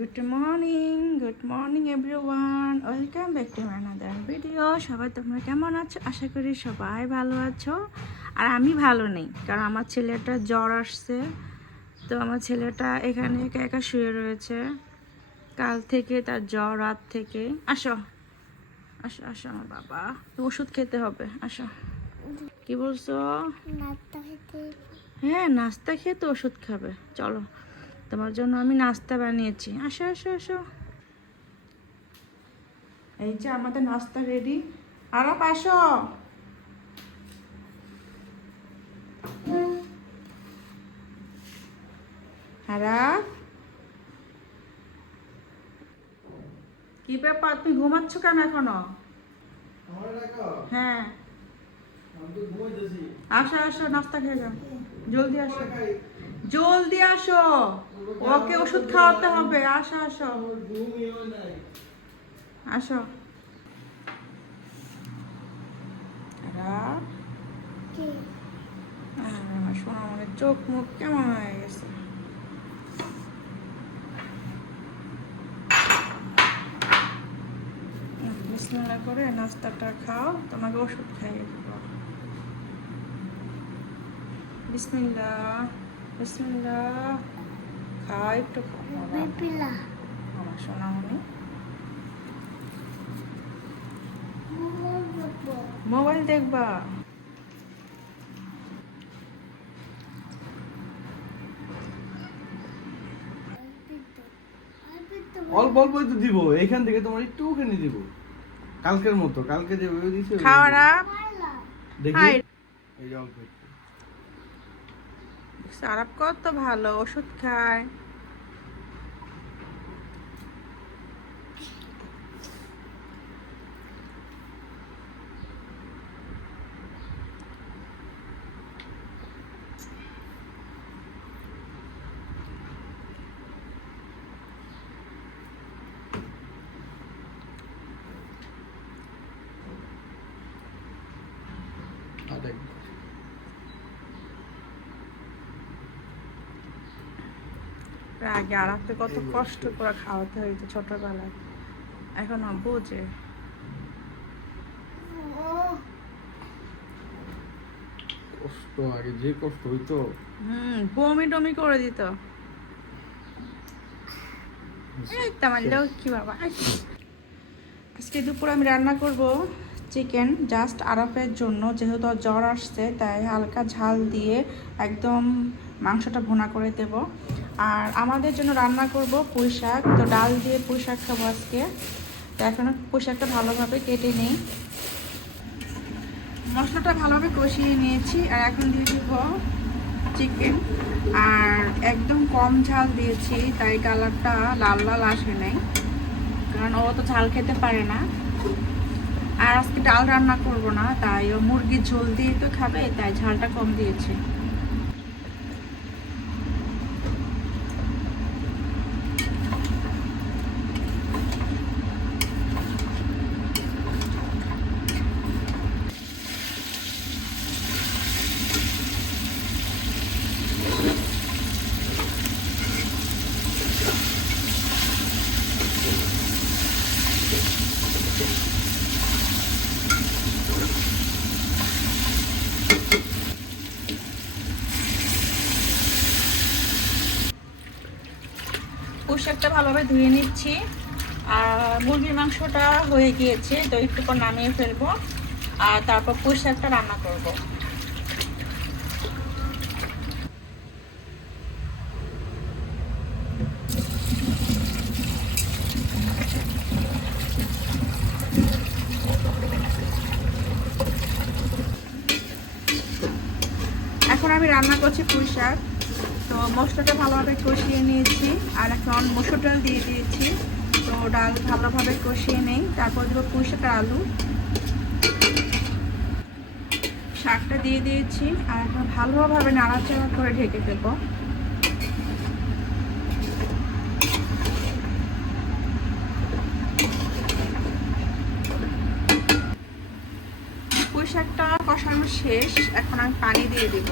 Good morning everyone, welcome back to another video. সবাই তোমরা কেমন আছো? আশা করি সবাই ভালো আছো। আর আমি ভালো নেই, কারণ আমার ছেলেটা জ্বর আসছে। তো আমার ছেলেটা এখানে একা একা শুয়ে রয়েছে কাল থেকে, তার জ্বর রাত থেকে। আসো আসো আসো আমার বাবা, ওষুধ খেতে হবে। আসো। কি বলছো? হ্যাঁ, নাস্তা খেয়ে তো ওষুধ খাবে। চলো, তোমার জন্য আমি নাস্তা বানিয়েছি। আসো আসো আসো। এই যে আমাদের নাস্তা রেডি। আরাপ আসো। আরাপ, কি ব্যাপার, তুমি ঘুমাচ্ছ কেন এখনো? হ্যাঁ, আসো আসো, নাস্তা খেয়ে যাও। জলদি আসো, জলদি আসো, ওকে ওষুধ খাওয়াতে হবে। আসো আসো আসো। আরাপ, আমার সোনা, আমাদের চোখ মুখ কেমন হয়ে গেছে। বিসমিল্লাহ করে নাস্তাটা খাও, তোমাকে ওষুধ খাইয়ে দেবো। বিসমিল্লাহ বিসমিল্লাহ, খাও একটু, আমার সোনামণি। মোবাইল দেখবা? অল্প অল্প তো দিব, এখান থেকে তোমার একটুখানি দিব, কালকের মতো। কালকে যে ওই দিছে খাওয়ারা দেখি, এই যে অল্প একটু। সারাপ কত ভালো, ওষুধ খায়। আগে আরাপকে কত কষ্ট করে খাওয়াতে হইতো ছোটবেলায়, এখন বোঝে। কষ্ট, আগে যে কষ্ট হইতো। বমি টমি করে দিত। এই তো আমার লক্ষ্মী বাবা। আজকে দুপুরে আমি রান্না করব চিকেন, জাস্ট আরাফের জন্য, যেহেতু জ্বর আসছে তাই হালকা ঝাল দিয়ে একদম মাংসটা ভুনা করে দেব। আর আমাদের জন্য রান্না করব পুঁই শাক, তো ডাল দিয়ে পুঁই শাক খাবো আজকে। তো এখন পুঁই শাকটা ভালোভাবে কেটে নিই, মশলাটা ভালোভাবে কষিয়ে নিয়েছি। আর এখন দিয়ে দেব চিকেন, আর একদম কম ঝাল দিয়েছি, তাই কালারটা লাল লাল আসে নাই, কারণ ও তো ঝাল খেতে পারে না। আর আজকে ডাল রান্না করব না, তাই ও মুরগির ঝোল দিয়ে তো খাবে, তাই ঝালটা কম দিয়েছি। পোশাকটা ভালোভাবে ধুয়ে নিচ্ছি। আর মুরগির মাংসটা হয়ে গিয়েছে, তো একটু পর নামিয়ে ফেলবো, আর তারপর পোশাকটা রান্না করব। এখন আমি রান্না করছি পুঁই শাক, তো মশলাটা ভালোভাবে কষিয়ে নিয়েছি। আর এখন মসুর ডাল দিয়ে দিয়েছি, তো ডাল ভালোভাবে কষিয়ে নেই, তারপর দেবো পুঁই শাক আর আলু। শাকটা দিয়ে দিয়েছি, আর এখন ভালোভাবে নাড়াচাড়া করে ঢেকে দেবো। পুঁই শাকটা কষানো শেষ, এখন আমি পানি দিয়ে দিব।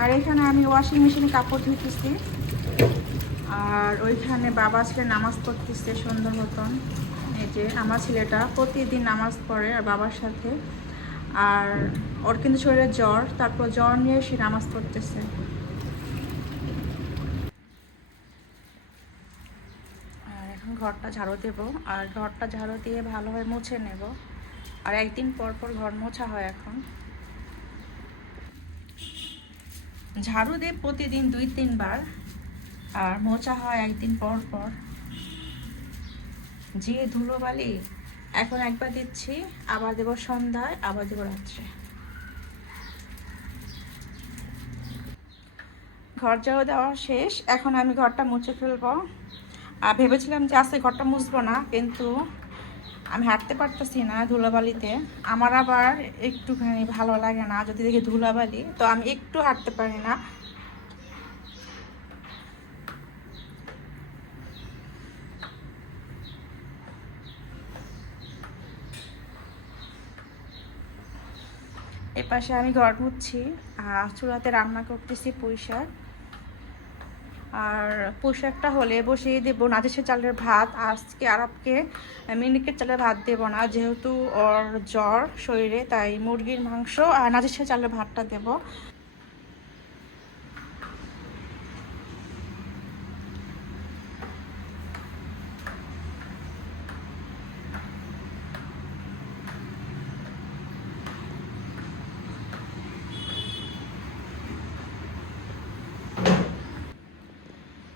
আর এখানে আমি ওয়াশিং মেশিনে কাপড় ধুইতেছি। আর ওইখানে বাবা ছেলে নামাজ পড়তেছে সুন্দর মতন। এই যে আমার ছেলেটা প্রতিদিন নামাজ পড়ে আর বাবার সাথে। আর ওর কিন্তু শরীরে জ্বর, তারপর জ্বর নিয়ে সে নামাজ পড়তেছে। আর এখন ঘরটা ঝাড়ু দেবো, আর ঘরটা ঝাড়ু দিয়ে ভালোভাবে মুছে নেব। আর একদিন পর পর ঘর মোছা হয় এখন। ঝাড়ু দিয়ে প্রতিদিন 2-3 বার, আর মোছা হয় একদিন পর পর। যে ধুলোবালি এখন একবার দিচ্ছি, আবার দেবো সন্ধ্যায়, আবার দেবো রাত্রে। ঘর ঝাড়ু দেওয়া শেষ, এখন আমি ঘরটা মুছে ফেলবো। আর ভেবেছিলাম যে আজকে ঘরটা মুছবো না, কিন্তু আমি হাঁটতে পারতেছি না ধুলাবালিতে। আমার আবার একটুখানি ভালো লাগে না যদি দেখি ধুলাবালি, তো আমি একটু হাঁটতে পারি না। এ পাশে আমি ঘর মুছছি, আর চুলাতে রান্না করতেছি পুঁই শাক। আর পুঁই শাকটা হলে বসিয়ে দেবো নাজিসের চালের ভাত। আজকে আরবকে মিনিকেট চালের ভাত দেবো না, যেহেতু ওর জ্বর শরীরে, তাই মুরগির মাংস আর নাজিসের চালের ভাতটা দেবো।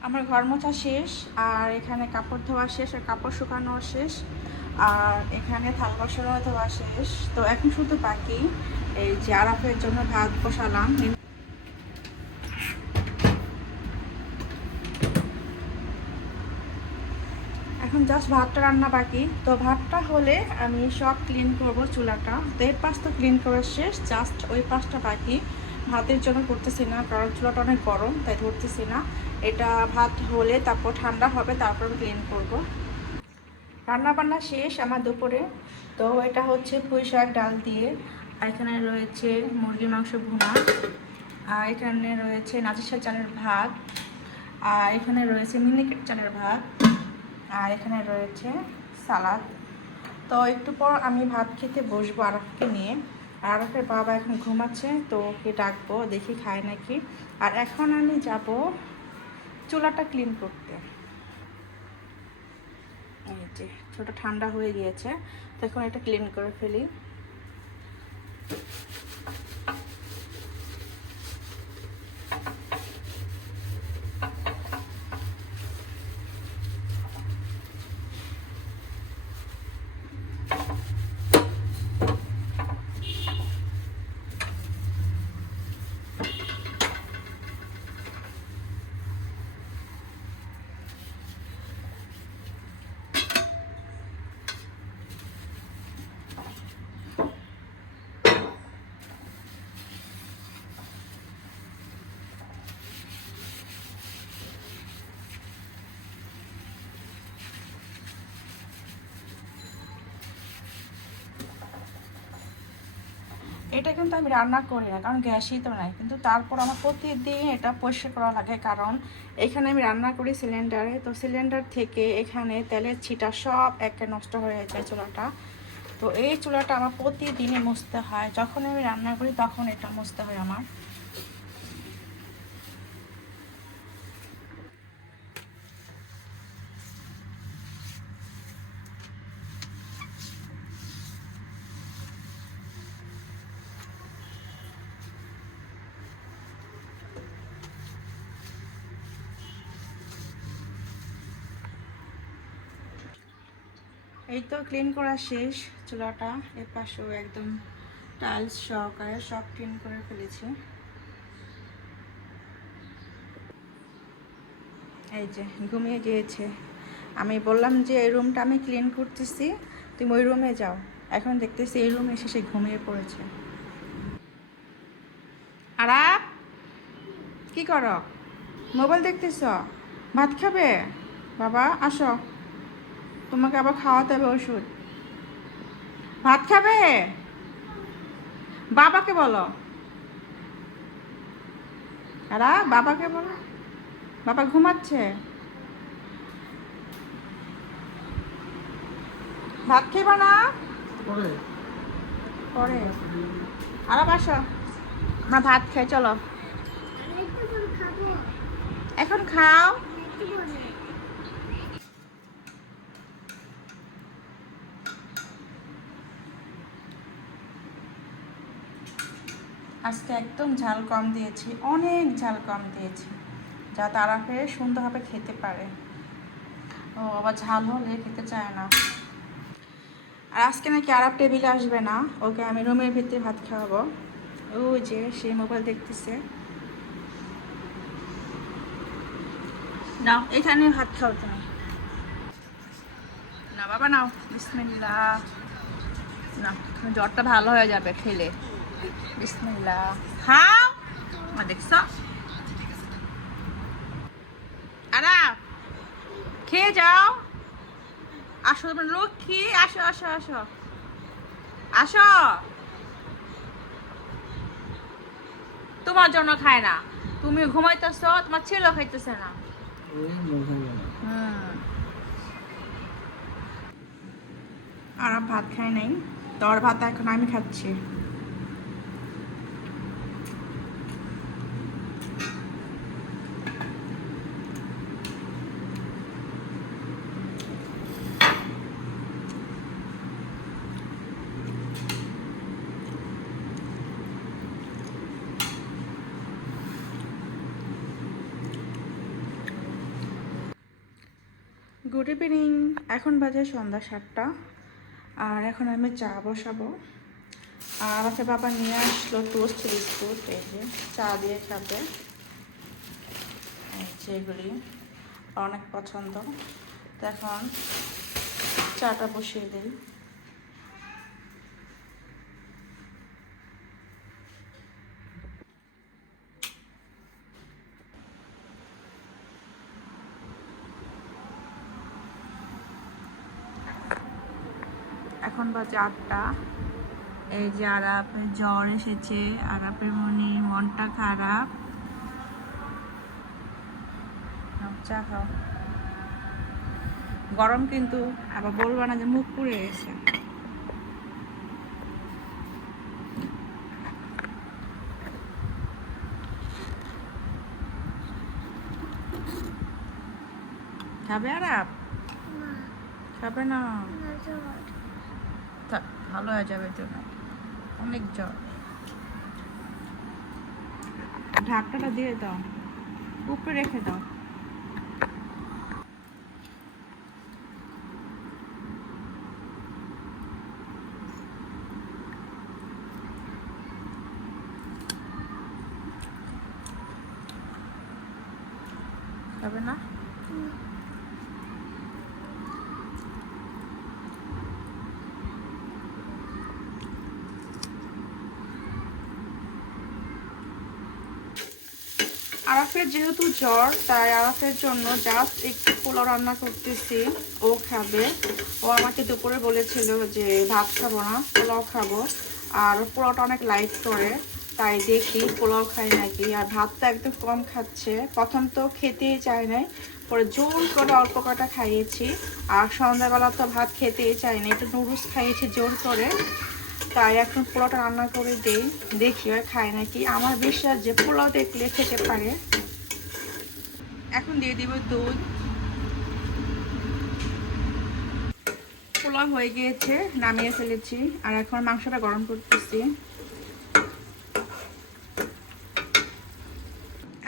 আমার ঘর মোছা শেষ, আর এখানে কাপড় ধোয়া শেষ, আর কাপড় শুকানো শেষ, আর এখানে থালা বাসন ধোয়া শেষ। তো এখন শুধু বাকি এই যে আরাফের জন্য ভাত বসালাম। এখন জাস্ট ভাতটা রান্না বাকি। তো ভাতটা হলে আমি সব ক্লিন করব চুলাটা। তো এই পাশটা ক্লিন করা শেষ, জাস্ট ওই পাশটা বাকি। ভাতের জন্য করতেছি না, কারণ চুলাটা অনেক গরম, তাই ধরতেছি না। এটা ভাত হলে তারপর ঠান্ডা হবে, তারপর ক্লিন করব। রান্না বান্না শেষ আমার দুপুরে। তো এটা হচ্ছে পুঁই শাক ডাল দিয়ে, আর এখানে রয়েছে মুরগির মাংস ভুনা, আর এখানে রয়েছে নাজিসের চালের ভাত, আর এখানে রয়েছে মিনিকেট চালের ভাত, আর এখানে রয়েছে সালাদ। তো একটু পর আমি ভাত খেতে বসবো আরফকে নিয়ে। আরফের বাবা এখন ঘুমাচ্ছে, তো ওকে ডাকবো, দেখি খায় নাকি। আর এখন আমি যাব চুলাটা ক্লিন করতে। এই যে ছোটো ঠান্ডা হয়ে গিয়েছে, তো এখন এটা ক্লিন করে ফেলি। এটা কিন্তু আমি রান্না করি না, কারণ গ্যাসই তো নাই, কিন্তু তারপর আমার প্রতিদিন এটা পরিষ্কার করা লাগে, কারণ এখানে আমি রান্না করি সিলিন্ডারে। তো সিলিন্ডার থেকে এখানে তেলের ছিটা সব একে নষ্ট হয়ে যায় চুলাটা। তো এই চুলাটা আমার প্রতিদিনই মুছতে হয়, যখন আমি রান্না করি তখন এটা মুছতে হয় আমার। এই তো ক্লিন করা শেষ চুলাটা। এর পাশেও একদম টাইলস সহকারে সব ক্লিন করে ফেলেছি। এই যে ঘুমিয়ে গিয়েছে। আমি বললাম যে এই রুমটা আমি ক্লিন করতেছি, তুমি ওই রুমে যাও। এখন দেখতেছি এই রুমে এসে সে ঘুমিয়ে পড়েছে। আরাপ, কি করো? মোবাইল দেখতেছ? ভাত খাবে? বাবা আসো, তোমাকে আবার খাওয়াতে হবে ওষুধ। ভাত খাবে? বাবাকে বলো। আরা বাবাকে বলো, বাবা ঘুমাচ্ছে। ভাত খেবা না? পরে আরা বাসো, আমরা ভাত খাই, চলো। এখন খাও। আজকে একদম ঝাল কম দিয়েছি, অনেক ঝাল কম দিয়েছি, যাতে আরাফে সুন্দরভাবে খেতে পারে। ও আবার ঝাল হলে খেতে চায় না। আর আজকে নাকি আরাফ টেবিলে আসবে না, ওকে আমি রুমের ভিতরে ভাত খাওয়াবো। ওই যে সে মোবাইল দেখতেছে। নাও এখানে ভাত খাও তুমি। না বাবা নাও, বিসমিল্লাহ। না, জ্বরটা ভালো হয়ে যাবে খেলে। বিসমিল্লাহ খাও। দেখছো আরা, খেয়ে যাও। আসো তোমার লক্ষ্মী, আসো আসো আসো আসো। তোমার জন্য খায় না, তুমি ঘুমাইতেছ, তোমার ছেলেও খাইতেছে না। আর ভাত খাই নাই, তোর ভাত এখন আমি খাচ্ছি। গুড ইভিনিং, এখন বাজে সন্ধ্যা 7টা। আর এখন আমি চা বসাবো। আর আছে বাবা নিয়ে আসলো টোস্ট বিস্কুট, এই যে চা দিয়ে খাবে। এই যে এগুলি অনেক পছন্দ। তো এখন চাটা বসিয়ে দিই। এখন বাজে 8টা। এই যে আরাপের জ্বর এসেছে, আরাপের মনটা খারাপ। চা খাও, গরম কিন্তু, আবার বলবো না যে মুখ পুড়ে গেছে। খাবে আরাপ? খাবে না? ভালো হয়ে যাবে তো, অনেক জ্বর। ঢাকনাটা দিয়ে দাও, উপরে রেখে দাও। খাবে না? আরাফের যেহেতু জ্বর, তাই আরাফের জন্য জাস্ট একটু পোলাও রান্না করতেছি, ও খাবে। ও আমাকে দুপুরে বলেছিল যে ভাত খাবো না, পোলাও খাবো। আর পোলাওটা অনেক লাইট করে, তাই দেখি পোলাও খাই নাকি। আর ভাতটা একদম কম খাচ্ছে, প্রথম তো খেতেই চায় নাই, পরে জোর করে অল্প কটা খাইয়েছি। আর সন্ধ্যাবেলা তো ভাত খেতেই চায় না, একটু নুডলস খাইয়েছি জোর করে। তাই এখন পোলাওটা রান্না করে দেই, দেখি আর খায় নাকি। আমার বিশ্বাস যে পোলাও দেখলে খেতে পারে। এখন দিয়ে দিব দুধ। পোলাও হয়ে গিয়েছে, নামিয়ে ফেলেছি। আর এখন মাংসটা গরম করতেছি।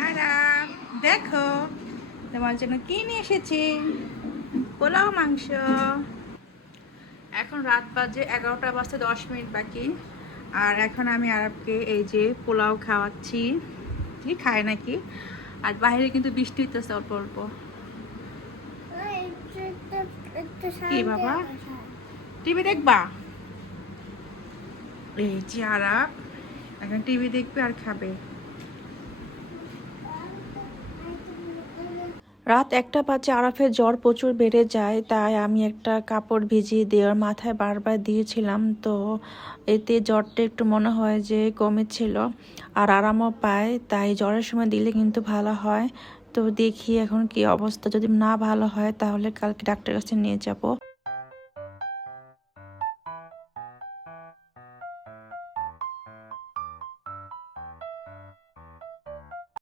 আর দেখো তোমার জন্য কি নিয়ে এসেছি, পোলাও মাংস। এখন রাত বাজে 11টা বাজতে 10 মিনিট বাকি। আর এখন আমি আরবকে এই যে পোলাও খাওয়াচ্ছি, কি খায় নাকি। আর বাইরে কিন্তু বৃষ্টি হইতেছে অল্প অল্প। কি বাবা, টিভি দেখবা? এই যে আরব এখন টিভি দেখবে আর খাবে। রাত 1টা বাজে, আরাফের জ্বর প্রচুর বেড়ে যায়, তাই আমি একটা কাপড় ভিজিয়ে দিয়ে ওর মাথায় বারবার দিয়েছিলাম। তো এতে জ্বরটা একটু মনে হয় যে কমেছিল আর আরামও পায়, তাই জ্বরের সময় দিলে কিন্তু ভালো হয়। তো দেখি এখন কি অবস্থা, যদি না ভালো হয় তাহলে কালকে ডাক্তারের কাছে নিয়ে যাব।